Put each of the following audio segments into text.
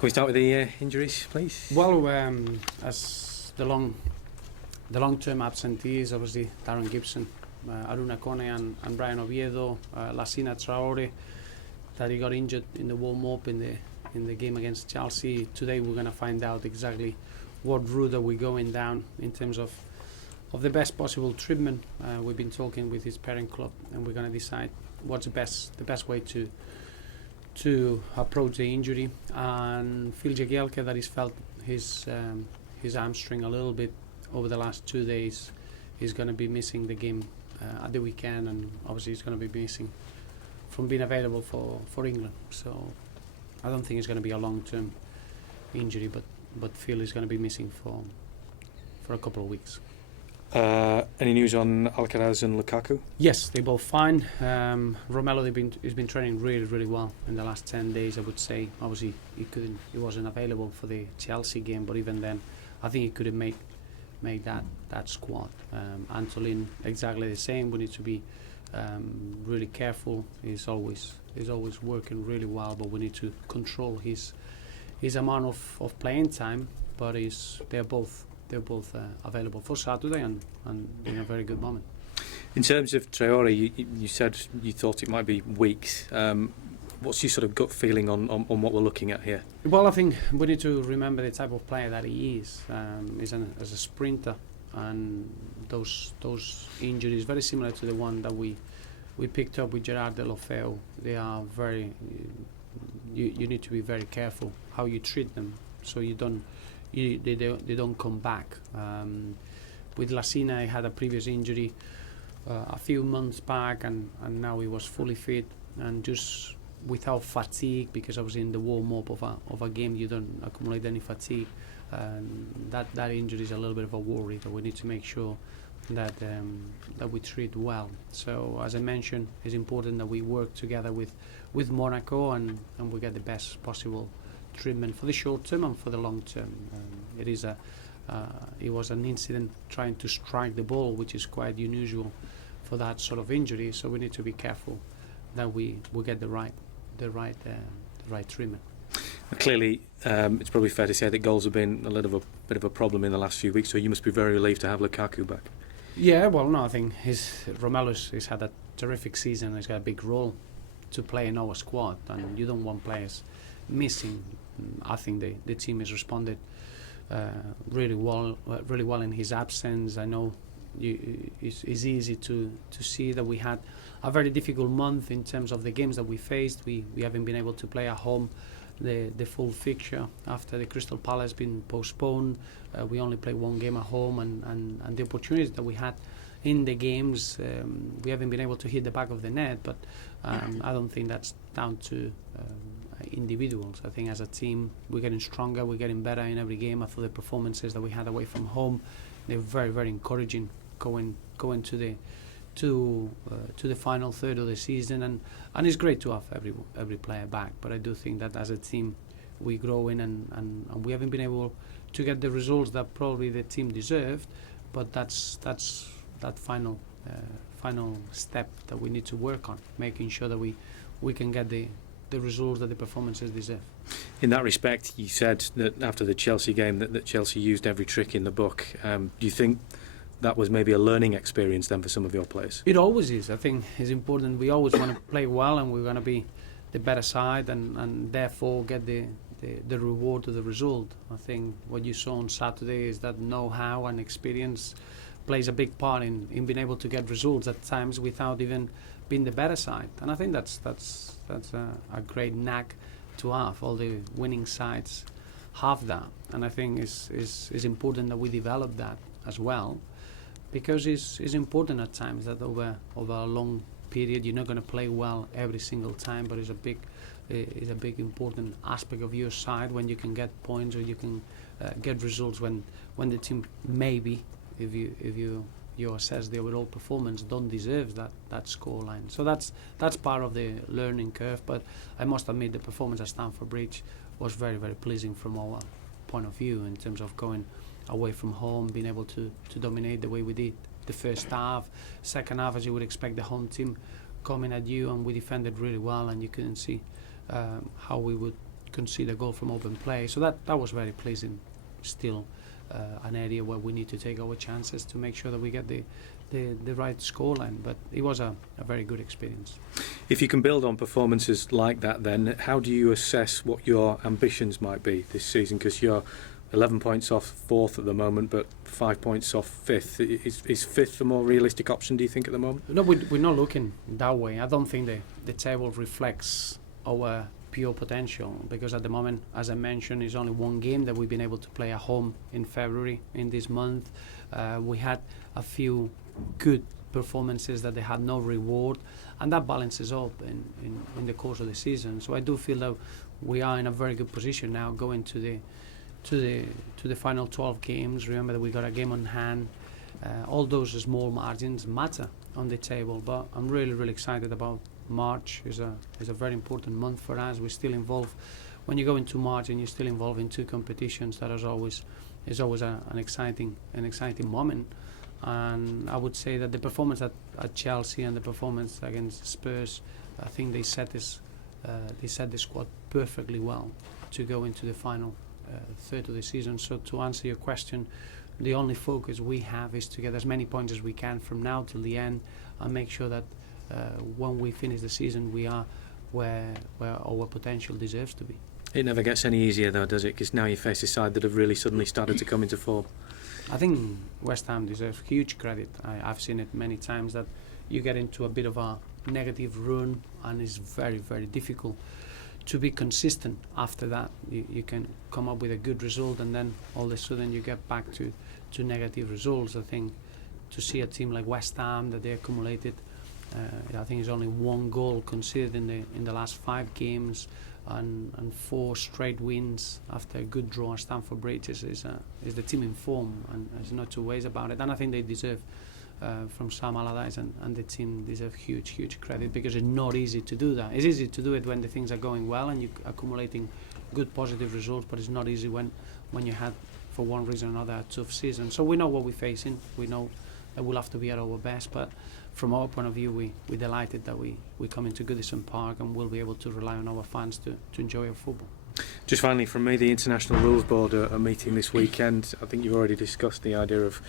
we start with the injuries, please? Well, as the long-term absentees, obviously Darren Gibson, Aruna Kone and Brian Oviedo, Lassina Traore, that he got injured in the warm-up in the game against Chelsea. Today we're going to find out exactly what route are we going down in terms of the best possible treatment. We've been talking with his parent club, and we're going to decide what's the best way to approach the injury. And Phil Jagielka, that he's felt his hamstring a little bit over the last 2 days, is going to be missing the game at the weekend, and obviously he's going to be missing from being available for England. So I don't think it's going to be a long-term injury, but Phil is going to be missing for a couple of weeks. Any news on Alcaraz and Lukaku? Yes, they're both fine. Romelu has been training really, really well in the last 10 days, I would say. Obviously, he wasn't available for the Chelsea game, but even then, I think he could have made that squad. Antolin, exactly the same. We need to be really careful. He's always working really well, but we need to control his amount of playing time. But they're both available for Saturday and in a very good moment. In terms of Traore, you said you thought it might be weeks. What's your sort of gut feeling on what we're looking at here? Well, I think we need to remember the type of player that he is. He's as a sprinter, and those injuries very similar to the one that we picked up with Gerard Deulofeu. They are very. You need to be very careful how you treat them, so they don't come back. With Lassina, he had a previous injury a few months back, and now he was fully fit and just without fatigue, because obviously in the warm-up of a game you don't accumulate any fatigue. That injury is a little bit of a worry that we need to make sure that we treat well. So as I mentioned, it's important that we work together with Monaco and we get the best possible treatment for the short term and for the long term. It was an incident trying to strike the ball, which is quite unusual for that sort of injury. So we need to be careful that we get the right treatment. Clearly, it's probably fair to say that goals have been a little bit of a problem in the last few weeks. So you must be very relieved to have Lukaku back. Yeah, well, no, I think Romelu's had a terrific season. He's got a big role to play in our squad, and you don't want players missing. I think the team has responded really well in his absence. I know it's easy to see that we had a very difficult month in terms of the games that we faced. We haven't been able to play at home the full fixture after the Crystal Palace been postponed. We only played one game at home, and the opportunities that we had in the games, we haven't been able to hit the back of the net. But I don't think that's down to individuals. I think as a team we're getting stronger, we're getting better in every game. I thought the performances that we had away from home, they're very, very encouraging going to the final third of the season, and it's great to have every player back. But I do think that as a team we grow in, and we haven't been able to get the results that probably the team deserved. But that's that final step that we need to work on, making sure that we can get the results that the performances deserve. In that respect, you said that after the Chelsea game that Chelsea used every trick in the book. Do you think that was maybe a learning experience then for some of your players? It always is. I think it's important. We always want to play well, and we're going to be the better side, and therefore get the reward of the result. I think what you saw on Saturday is that know-how and experience plays a big part in being able to get results at times without even being the better side. And I think that's a great knack to have. All the winning sides have that, and I think it's important that we develop that as well, because it's important at times that over a long period you're not going to play well every single time, but it's a big important aspect of your side when you can get points, or you can get results when the team maybe, if you assess the overall performance, don't deserve that scoreline. So that's part of the learning curve. But I must admit the performance at Stamford Bridge was very, very pleasing from our point of view in terms of going away from home, being able to dominate the way we did the first half. Second half, as you would expect, the home team coming at you, and we defended really well, and you couldn't see how we could concede a goal from open play. So that was very pleasing. Still, an area where we need to take our chances to make sure that we get the right scoreline. But it was a very good experience. If you can build on performances like that, then how do you assess what your ambitions might be this season? Because you're 11 points off fourth at the moment, but 5 points off fifth. Is fifth the more realistic option, do you think, at the moment? No, we're not looking that way. I don't think the table reflects our pure potential, because at the moment, as I mentioned, it's only one game that we've been able to play at home in February in this month. We had a few good performances that they had no reward, and that balances up in the course of the season. So I do feel that we are in a very good position now going to the final 12 games. Remember that we got a game on hand. All those small margins matter on the table, but I'm really excited about March. Is a very important month for us. We're still involved. When you go into March and you're still involved in two competitions, that is always an exciting moment. And I would say that the performance at Chelsea and the performance against Spurs, I think they set the squad perfectly well to go into the final third of the season. So to answer your question, the only focus we have is to get as many points as we can from now till the end, and make sure that when we finish the season, we are where our potential deserves to be. It never gets any easier though, does it? Because now you face a side that have really suddenly started to come into form. I think West Ham deserves huge credit. I've seen it many times that you get into a bit of a negative run, and it's very difficult to be consistent after that. You can come up with a good result, and then all of a sudden you get back to negative results. I think to see a team like West Ham, that they accumulated, I think it's only one goal conceded in the last 5 games, and 4 straight wins after a good draw at Stamford Bridge is the team in form, and there's no two ways about it. And I think they deserve, from Sam Allardyce and the team, deserve huge credit, because it's not easy to do that. It's easy to do it when the things are going well and you're accumulating good positive results, but it's not easy when you had, for one reason or another, a tough season. So we know what we're facing. We know that we'll have to be at our best, but from our point of view, we're delighted that we come into Goodison Park and we'll be able to rely on our fans to enjoy our football. Just finally from me, the International Rules Board are meeting this weekend. I think you've already discussed the idea of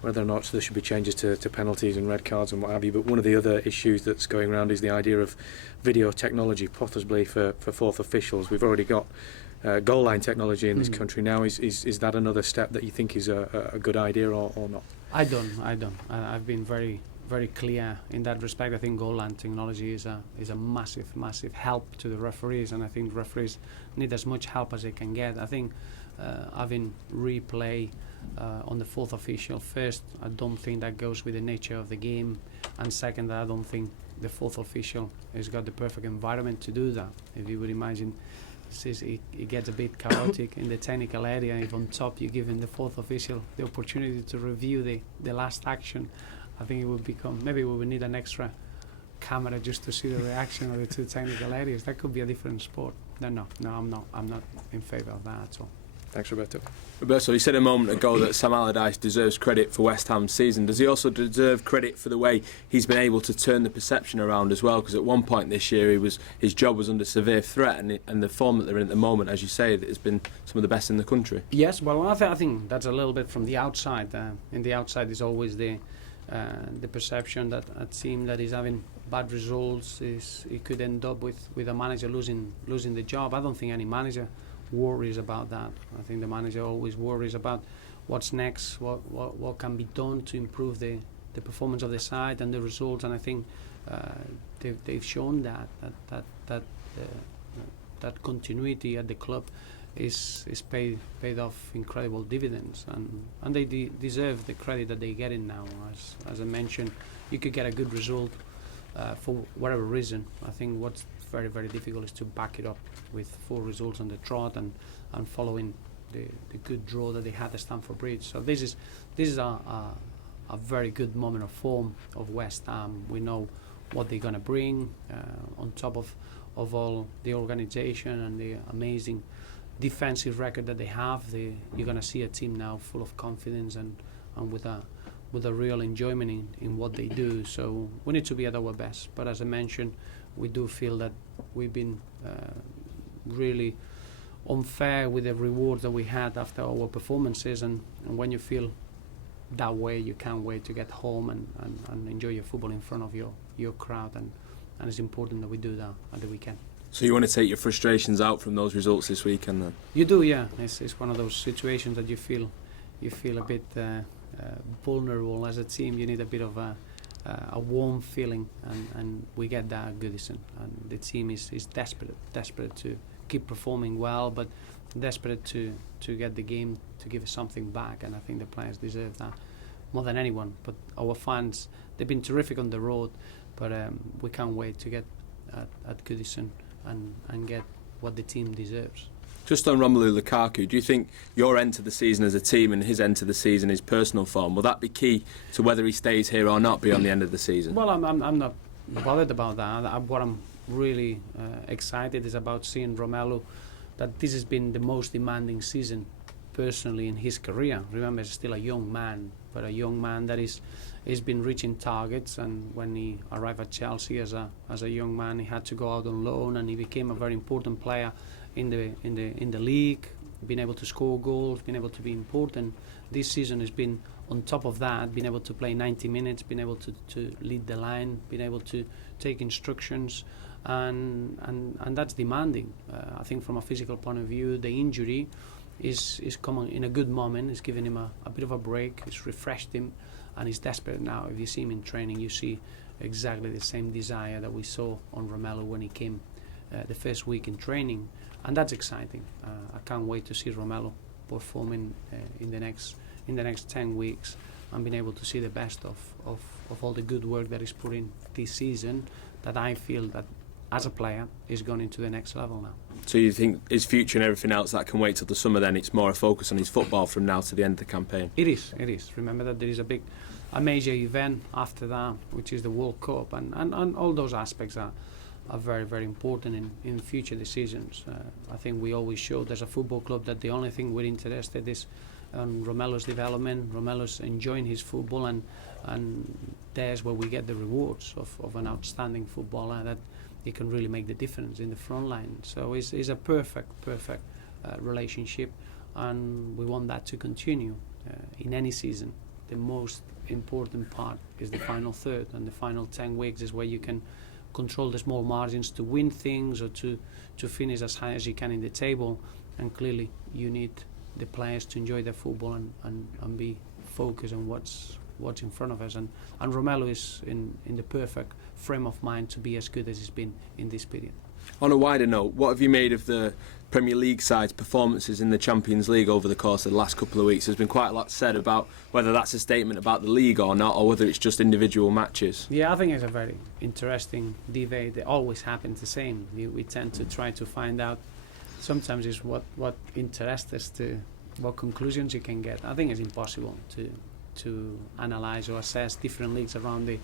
whether or not there should be changes to penalties and red cards and what have you, but one of the other issues that's going around is the idea of video technology, possibly for fourth officials. We've already got goal line technology in this country now. Is that another step that you think is a good idea or not? I don't. I've been very clear in that respect. I think goal line technology is a massive help to the referees, and I think referees need as much help as they can get. I think having replay on the fourth official, first, I don't think that goes with the nature of the game, and second, I don't think the fourth official has got the perfect environment to do that. If you would imagine, it gets a bit chaotic in the technical area. If on top you're giving the fourth official the opportunity to review the last action, I think it would become, maybe we would need an extra camera just to see the reaction of the two technical areas. That could be a different sport. No, I'm not in favour of that at all. Thanks, Roberto. Roberto, you said a moment ago that Sam Allardyce deserves credit for West Ham's season. Does he also deserve credit for the way he's been able to turn the perception around as well? Because at one point this year, his job was under severe threat, and the form that they're in at the moment, as you say, has been some of the best in the country. Yes, well, I think that's a little bit from the outside. In the outside is always the perception that a team that is having bad results it could end up with a manager losing the job. I don't think any manager worries about that. I think the manager always worries about what's next, what can be done to improve the performance of the side and the results. And I think they've shown that continuity at the club is paid off incredible dividends, and they deserve the credit that they're getting now. As I mentioned, you could get a good result for whatever reason. I think what's very difficult is to back it up with 4 results on the trot and following the good draw that they had at Stamford Bridge. So this is a very good moment of form of West Ham. We know what they're going to bring on top of all the organisation and the amazing defensive record that they have. You're going to see a team now full of confidence and with a real enjoyment in what they do. So we need to be at our best. But as I mentioned, we do feel that we've been really unfair with the rewards that we had after our performances, and when you feel that way, you can't wait to get home and enjoy your football in front of your crowd, and it's important that we do that at the weekend. So you want to take your frustrations out from those results this weekend then? You do, yeah. It's one of those situations that you feel a bit vulnerable as a team. You need a bit of a warm feeling, and we get that at Goodison. And the team is desperate to keep performing well, but desperate to get the game to give us something back. And I think the players deserve that more than anyone. But our fans, they've been terrific on the road, but we can't wait to get at Goodison and get what the team deserves. Just on Romelu Lukaku, do you think your end to the season as a team and his end to the season, his personal form, will that be key to whether he stays here or not beyond the end of the season? Well, I'm not bothered about that. What I'm really excited is about seeing Romelu, that this has been the most demanding season personally in his career. Remember, he's still a young man, but a young man that he's been reaching targets. And when he arrived at Chelsea as a young man, he had to go out on loan, and he became a very important player in the league, being able to score goals, being able to be important. This season has been on top of that, being able to play 90 minutes, being able to lead the line, being able to take instructions, and that's demanding. I think from a physical point of view, the injury is coming in a good moment. It's given him a bit of a break. It's refreshed him, and he's desperate now. If you see him in training, you see exactly the same desire that we saw on Romelu when he came the first week in training, and that's exciting. I can't wait to see Romelu performing in the next 10 weeks and being able to see the best of all the good work that he's put in this season, that I feel that as a player is going into the next level now. So you think his future and everything else that can wait till the summer, then it's more a focus on his football from now to the end of the campaign? It is. Remember that there is a major event after that, which is the World Cup, and all those aspects are very, very important in future decisions. I think we always showed as a football club that the only thing we're interested is on Romelu's development, Romelu's enjoying his football, and there's where we get the rewards of an outstanding footballer, that he can really make the difference in the front line. So it's a perfect relationship, and we want that to continue in any season. The most important part is the final third, and the final 10 weeks is where you can control the small margins to win things or to finish as high as you can in the table. And clearly you need the players to enjoy their football and be focused on what's in front of us. And Romelu is in the perfect frame of mind to be as good as he's been in this period. On a wider note, what have you made of the Premier League side's performances in the Champions League over the course of the last couple of weeks? There's been quite a lot said about whether that's a statement about the league or not, or whether it's just individual matches. Yeah, I think it's a very interesting debate. It always happens the same. We tend to try to find out, sometimes it's what interests us, to what conclusions you can get. I think it's impossible to analyse or assess different leagues around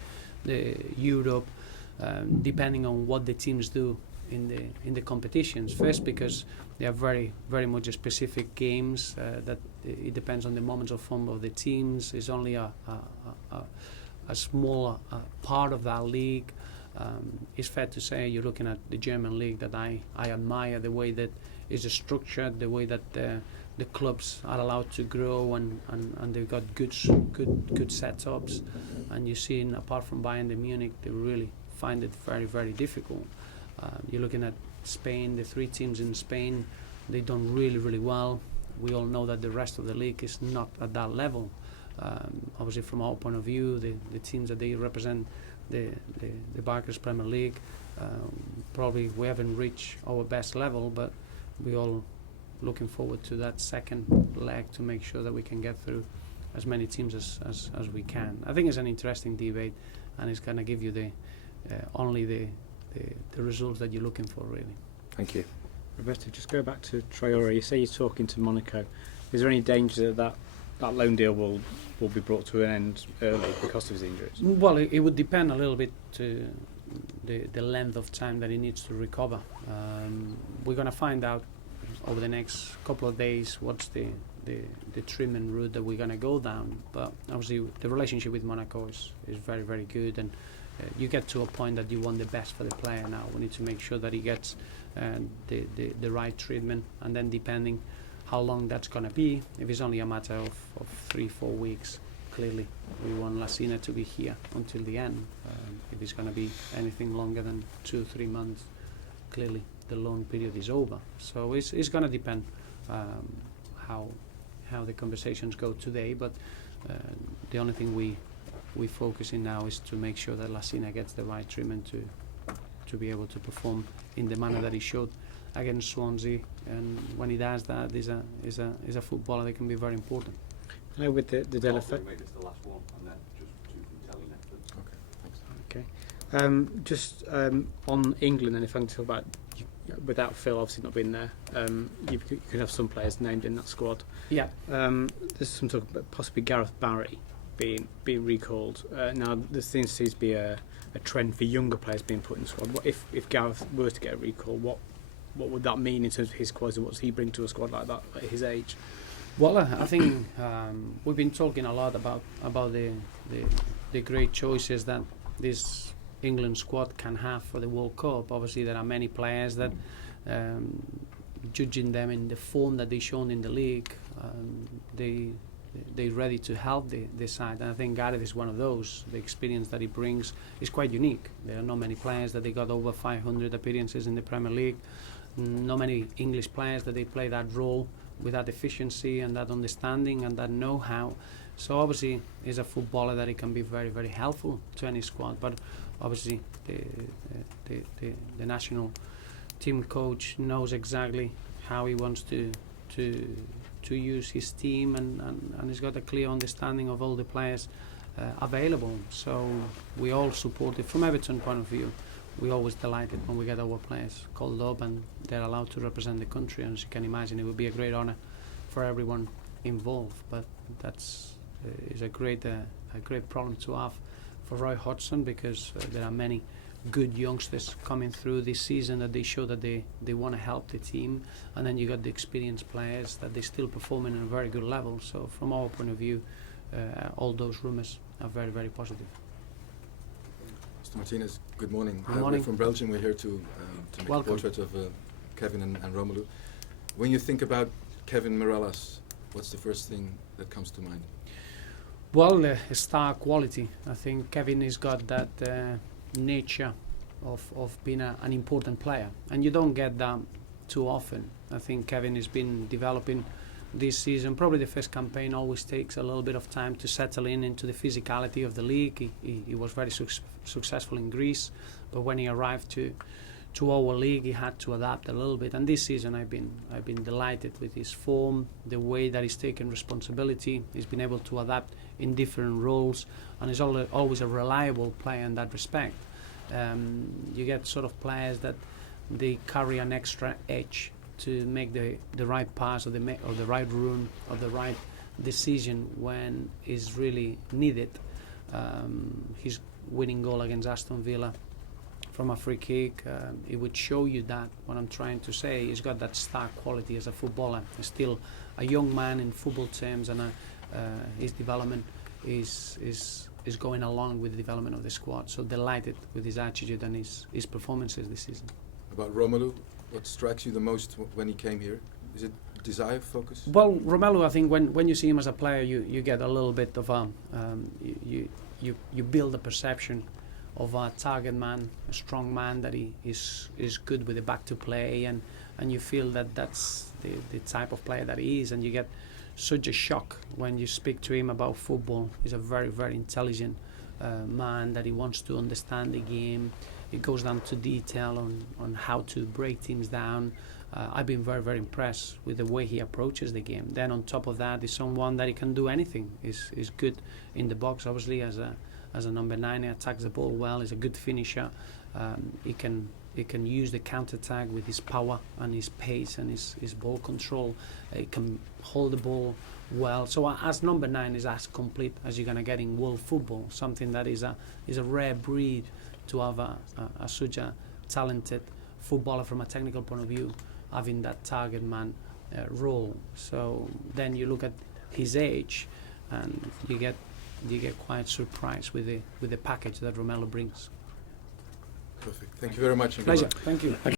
the Europe, depending on what the teams do in the competitions. First, because they are very, very much specific games that it depends on the moments of form of the teams. It's only a small part of that league. It's fair to say you're looking at the German league, that I admire the way that it's structured, the way that the clubs are allowed to grow, and they've got good setups. And you've seen, apart from Bayern de Munich, they really find it very, very difficult. You're looking at Spain, the three teams in Spain, they've done really, really well. We all know that the rest of the league is not at that level. Obviously, from our point of view, the teams that they represent, the Barclays Premier League, probably we haven't reached our best level, but we all looking forward to that second leg to make sure that we can get through as many teams as we can. I think it's an interesting debate, and it's going to give you only the results that you're looking for, really. Thank you. Roberto, just go back to Traore. You say you're talking to Monaco. Is there any danger that loan deal will be brought to an end early because of his injuries? Well, it would depend a little bit to the length of time that he needs to recover. We're going to find out over the next couple of days what's the treatment route that we're going to go down. But obviously the relationship with Monaco is very, very good, and you get to a point that you want the best for the player now. We need to make sure that he gets the right treatment, and then depending how long that's going to be, if it's only a matter of 3-4 weeks, clearly we want Lassina to be here until the end. If it's going to be anything longer than 2-3 months, clearly the loan period is over. So it's going to depend how the conversations go today, but the only thing we focus in now is to make sure that Lassina gets the right treatment to be able to perform in the manner that he showed against Swansea, and when he does that, is a footballer that can be very important. I know with the Delafeu. Make this the last one, and then just two from Telly next. Okay. Just on England, and if I can talk about, without Phil obviously not being there, you could have some players named in that squad. Yeah. There's some talk about possibly Gareth Barry being recalled. Now there seems to be a trend for younger players being put in the squad. What if Gareth were to get a recall? What would that mean in terms of his quality? What does he bring to a squad like that at his age? Well, I think we've been talking a lot about the great choices that this England squad can have for the World Cup. Obviously, there are many players that, judging them in the form that they've shown in the league, they're ready to help the side. And I think Gareth is one of those. The experience that he brings is quite unique. There are not many players that they got over 500 appearances in the Premier League. Not many English players that they play that role with that efficiency and that understanding and that know-how. So obviously he's a footballer that he can be very, very helpful to any squad. But obviously the national team coach knows exactly how he wants to use his team, and he's got a clear understanding of all the players available. So we all support it. From Everton point of view, we're always delighted when we get our players called up and they're allowed to represent the country. And as you can imagine, it would be a great honour for everyone involved. But that's is a great problem to have for Roy Hodgson, because there are many good youngsters coming through this season that they show that they want to help the team, and then you got the experienced players that they still performing at a very good level. So from our point of view, all those rumours are very, very positive. Mr. Martinez, good morning. Good morning. We're from Belgium. We're here to make Welcome. a portrait of Kevin and Romelu. When you think about Kevin Mirallas, what's the first thing that comes to mind? Well, star quality. I think Kevin has got that nature of being an important player, and you don't get that too often. I think Kevin has been developing this season. Probably the first campaign always takes a little bit of time to settle into the physicality of the league. He was very successful in Greece, but when he arrived to our league, he had to adapt a little bit. And this season, I've been delighted with his form, the way that he's taken responsibility. He's been able to adapt in different roles, and he's always a reliable player in that respect. You get sort of players that they carry an extra edge to make the right pass or the right run or the right decision when is really needed. His winning goal against Aston Villa from a free kick, it would show you that. What I'm trying to say, he's got that star quality as a footballer. He's still a young man in football terms, and his development is going along with the development of the squad. So delighted with his attitude and his performances this season. About Romelu, what strikes you the most when he came here? Is it desire, focus? Well, Romelu, I think when you see him as a player, you get a little bit of you build a perception of a target man, a strong man, that he is good with the back to play, and you feel that that's the type of player that he is, and you get such a shock when you speak to him about football. He's a very, very intelligent man, that he wants to understand the game. It goes down to detail on how to break teams down. I've been very, very impressed with the way he approaches the game. Then on top of that, he's someone that he can do anything. He's good in the box, obviously, as a number 9. He attacks the ball well. He's a good finisher. He can use the counter-attack with his power and his pace and his ball control. He can hold the ball well. So as number 9 is as complete as you're going to get in world football. Something that is a rare breed to have such a talented footballer from a technical point of view, having that target man role. So then you look at his age, and you get you get quite surprised with the package that Romelu brings. Perfect. Thank you very much. and Pleasure. goodbye. Thank you.